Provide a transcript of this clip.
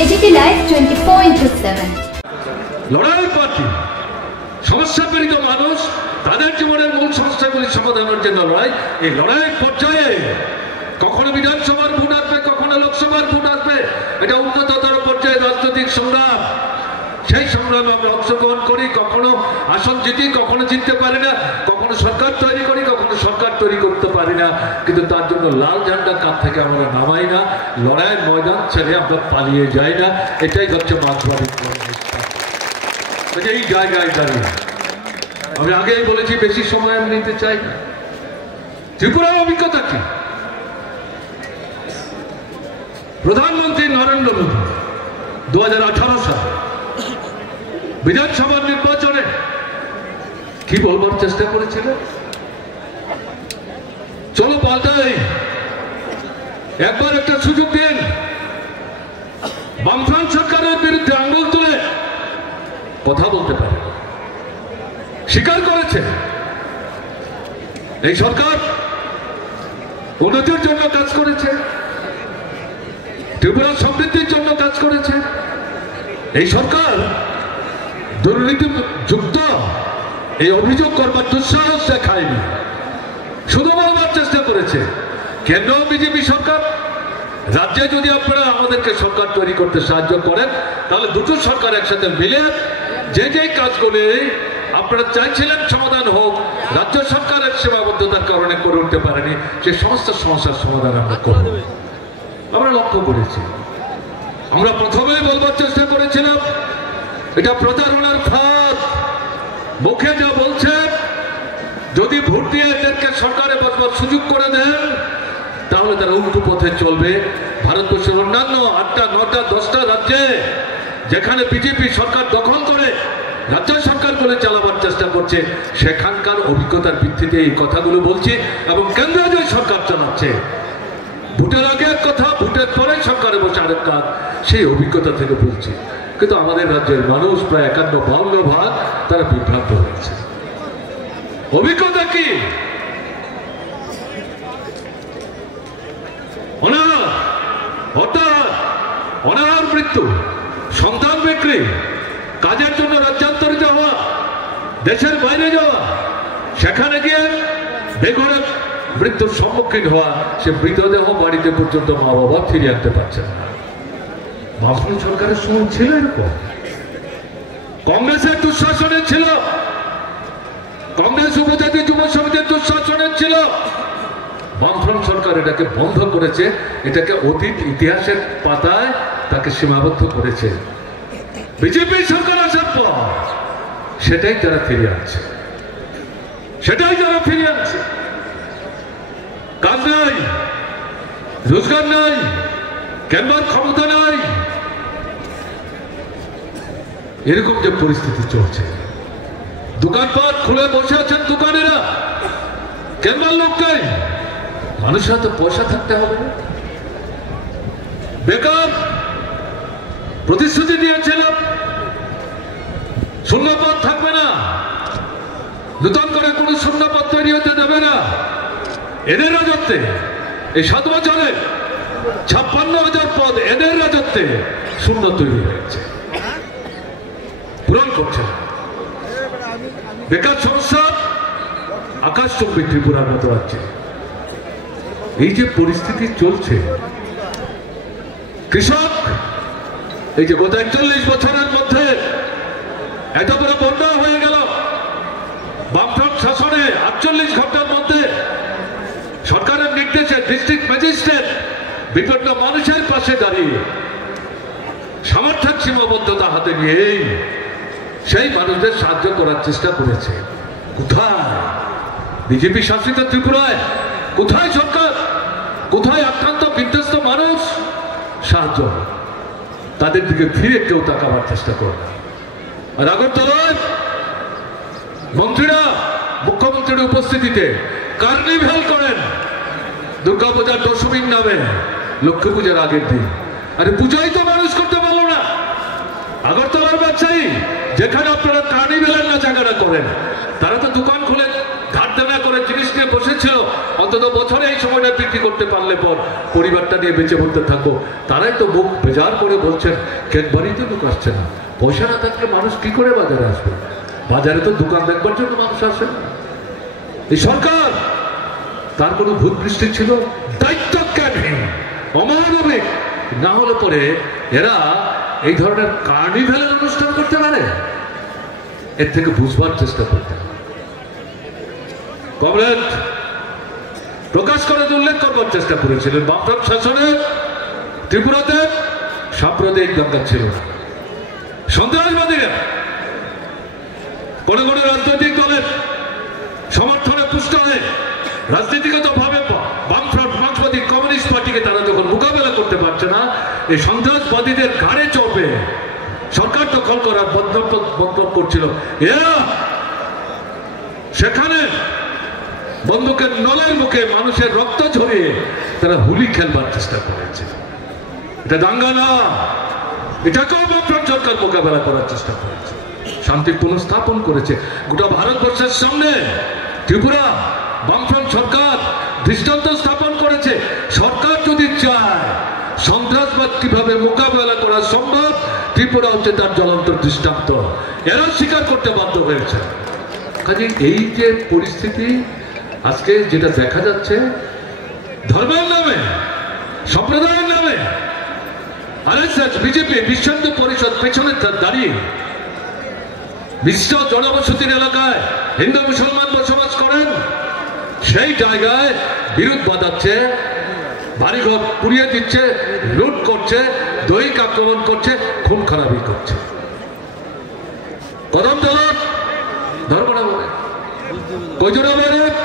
AGT Live 24/7 লড়াই party সমস্যা পীড়িত মানুষ তাদের জীবনের মূল সমস্যাগুলি সমাধানের জন্য লড়াই। এই লড়াইয়ের পর্যায়ে কখনো বিধানসভার ভোট আসবে, কখনো লোকসভার ভোট আসবে, এটা উন্নততর পর্যায়ে রাজনৈতিক সংগ্রাম। সেই সংগ্রামে আমরা অংশগ্রহণ করি, কখনো আসন জিতি, কখনো জিততে পারি না, কখনো সরকার তৈরি করি, কখনো সরকার তৈরি করতে পারি না, কিন্তু তার জন্য লাল ঝান্ডা কাঁধ থেকে আমরা নামাই না, লড়াইয়ের ময়দান ছেড়ে আমরা পালিয়ে যাই না। এটাই হচ্ছে মাছবাড়ির এই জায়গায় দাঁড়িয়ে আমি আগেই বলেছি বেশি সময় আমি নিতে চাই না। ত্রিপুরার অভিজ্ঞতা কি? প্রধানমন্ত্রী নরেন্দ্র মোদী 2018 সালে বিধানসভা নির্বাচনে কি বলবার চেষ্টা করেছিলেন? চলো পাল্টাই, একবার একটা সুযোগ দিন। বামফ্রন্ট সরকারের বিরুদ্ধে আঙ্গুল তুলে কথা বলতে পারে, স্বীকার করেছে এই সরকার উন্নতির জন্য কাজ করেছে, ত্রিপুরার সমৃদ্ধির জন্য কাজ করেছে। এই সরকার দুর্নীতি যুক্ত এই অভিযোগ করবার দুঃসাহস দেখায়নি, শুধু বলবার চেষ্টা করেছে কেন্দ্র বিজেপি সরকার। রাজ্যে যদি আপনারা আমাদেরকে সরকার তৈরি করতে সাহায্য করেন, তাহলে দুটো সরকার একসাথে মিলে যে যে কাজগুলি আপনারা চাইছিলেন সমাধান হোক, রাজ্য সরকারের সীমাবদ্ধতার কারণে করে উঠতে পারেনি, সেই সমস্ত সমস্যার সমাধান আমরা করব। আমরা লক্ষ্য করেছি, আমরা প্রথমেই বলবার চেষ্টা করেছিলাম এটা প্রতারণার ফাঁদ। মুখে যা বলছে, যদি ভোট দিয়ে এদেরকে সরকারে বসবার সুযোগ করে দেন, তাহলে তারা উল্টো পথে চলবে। ভারতবর্ষের অন্যান্য 8টা 9টা 10টা রাজ্যে যেখানে বিজেপি সরকার দখল করে রাজ্য সরকারগুলো চালাবার চেষ্টা করছে, সেখানকার অভিজ্ঞতার ভিত্তিতে এই কথাগুলো বলছি। এবং কেন্দ্র যে সরকার চালাচ্ছে, ভোটের আগে এক কথা, ভোটের পরে সরকারে বসে আরেক কাজ, সেই অভিজ্ঞতা থেকে বলছি। কিন্তু আমাদের রাজ্যের মানুষ প্রায় 51-52% তারা বিভ্রান্ত হয়েছে। অভিজ্ঞতা কি? অনাহার মৃত্যু, সন্তান বিক্রি, কাজের জন্য রাজ্যান্তরিত হওয়া, দেশের বাইরে যাওয়া, সেখানে গিয়ে বেঘরে মৃত্যুর সম্মুখীন হওয়া, সে মৃতদেহ বাড়িতে পর্যন্ত মা বাবা ফিরিয়ে আনতে পারছে না। বামফ্রন্ট সরকারের সময় ছিল এরকম, কংগ্রেসের দুঃশাসনে ছিল, কংগ্রেস উপজাতি যুব সমিতির দুঃশাসনে ছিল। বামফ্রন্ট সরকার এটাকে বন্ধ করেছে, এটাকে অতীত ইতিহাসের পাতায় তাকে সীমাবদ্ধ করেছে। বিজেপি সরকার আসার পর সেটাই তারা ফিরিয়ে আনছে, সেটাই তারা ফিরিয়ে আনছে। কাজ নাই, রোজগার নাই, কেনবার ক্ষমতা নাই, এরকম যে পরিস্থিতি চলছে। দোকানপাট খুলে বসে আছেন দোকানেরা, কেনবার লোক নেই। মানুষের হাতে পয়সা থাকতে হবে। বেকার প্রতিশ্রুতি দিয়েছিলাম শূন্যপদ থাকবে না, নতুন করে কোনো শূন্যপদ তৈরি হতে দেবে না। এদের রাজত্বে এই 7 বছরে 56,000 পদ এদের রাজত্বে শূন্য তৈরি হয়েছে, পূরণ করছে না। বেকার সমস্যা আকাশচুম্বী ত্রিপুরার মতো আছে। এই যে পরিস্থিতি চলছে, কৃষক এই যে গত 41 বছরের মধ্যে এত বড় বন্যা হয়ে গেল, বামফ্রন্ট শাসনে 48 ঘন্টার মধ্যে সরকারের নির্দেশে ডিস্ট্রিক্ট ম্যাজিস্ট্রেট বিভিন্ন মানুষের পাশে দাঁড়িয়ে সামর্থ্যের সীমাবদ্ধতা হাতে নিয়েই সেই মানুষদের সাহায্য করার চেষ্টা করেছে। কোথায় বিজেপি শাসিত ত্রিপুরায়? কোথায় সরকার? কোথায় আক্রান্ত বিধ্বস্ত মানুষ? সাহায্য তাদের দিকে ফিরে কেউ তাকাবার চেষ্টা করে না। আর আগরতলায় মন্ত্রীরা মুখ্যমন্ত্রীর উপস্থিতিতে কার্নিভ্যাল করেন দুর্গাপূজার দশমীর নামে, লক্ষ্মী পূজার আগের দিন। আরে পূজাই তো মানুষ করতে পারলো না। আগরতলার ব্যবসায়ী যেখানে আপনারা কার্নিভ্যালের নাচাগানা করেন, তারা তো দোকান খুলে ঘাট দেনা করে জিনিস নিয়ে বসেছিল। অন্তত বছরে এই সময়টা বিক্রি করতে পারলে পর পরিবারটা নিয়ে বেঁচে বলতে থাকবো, তারাই তো মুখ বেজার করে বলছেন ক্ষেত বাড়িতে লোক আসছে না। পয়সা না থাকলে মানুষ কি করে বাজারে আসবে? বাজারে তো দোকান দেখবার জন্য মানুষ আসে না। এই সরকার, তার কোনো ভূত বৃষ্টি ছিল? দায়িত্ব জ্ঞানহীন, অমানবিক। না হলে পরে এরা এই ধরনের কার্নিভ্যালের অনুষ্ঠান করতে পারে? এর থেকে বুঝবার চেষ্টা করতে হবে। কমরেড প্রকাশ করে উল্লেখ করবার চেষ্টা করেছিলেন, বামফ্রন্ট শাসনে ত্রিপুরাতে সাম্প্রদায়িক দাঙ্গা ছিল না। সন্ত্রাসবাদীরা কোনো কোনো রাজনৈতিক দলের সমর্থনে পুষ্ট হয়ে রাজনীতিগত ভাবে বামফ্রন্ট মার্ক্সবাদী কমিউনিস্ট পার্টিকে তারা যখন মোকাবেলা করতে পারছে না, এই সন্ত্রাসবাদীদের ঘাড়ে চড়বে সরকার দখল করার বন্ধ করছিল, এরা সেখানে বন্দুকের নলের মুখে মানুষের রক্ত ঝরিয়ে তারা হুলি খেলবার চেষ্টা করেছে। এটা দাঙ্গা না, এটাকেও বামফ্রন্ট সরকার মোকাবেলা করার চেষ্টা করেছে, শান্তি পুনঃস্থাপন করেছে। গোটা ভারতবর্ষের সামনে ত্রিপুরা বামফ্রন্ট সরকার দৃষ্টান্ত স্থাপন করেছে। সরকার যদি চায় সন্ত্রাসবাদ কিভাবে মোকাবেলা করা সম্ভব, ত্রিপুরা হচ্ছে তার জ্বলন্ত দৃষ্টান্ত। এরা স্বীকার করতে বাধ্য হয়েছে। কাজে এই যে পরিস্থিতি আজকে যেটা দেখা যাচ্ছে, ধর্মের নামে, সম্প্রদায়ের নামে আরএসএস, বিজেপি, বিশ্ব হিন্দু পরিষদ পেছনে দাঁড়িয়ে বিশ্ব জনবসতির এলাকায় হিন্দু মুসলমান বসবাস করেন, সেই জায়গায় বিরোধ বাঁধাচ্ছে, বাড়িঘর পুড়িয়ে দিচ্ছে, লুট করছে, দৈহিক আক্রমণ করছে, খুন খারাপি করছে। কদম দলত ধর্ম না বলে, কজোড়া বলে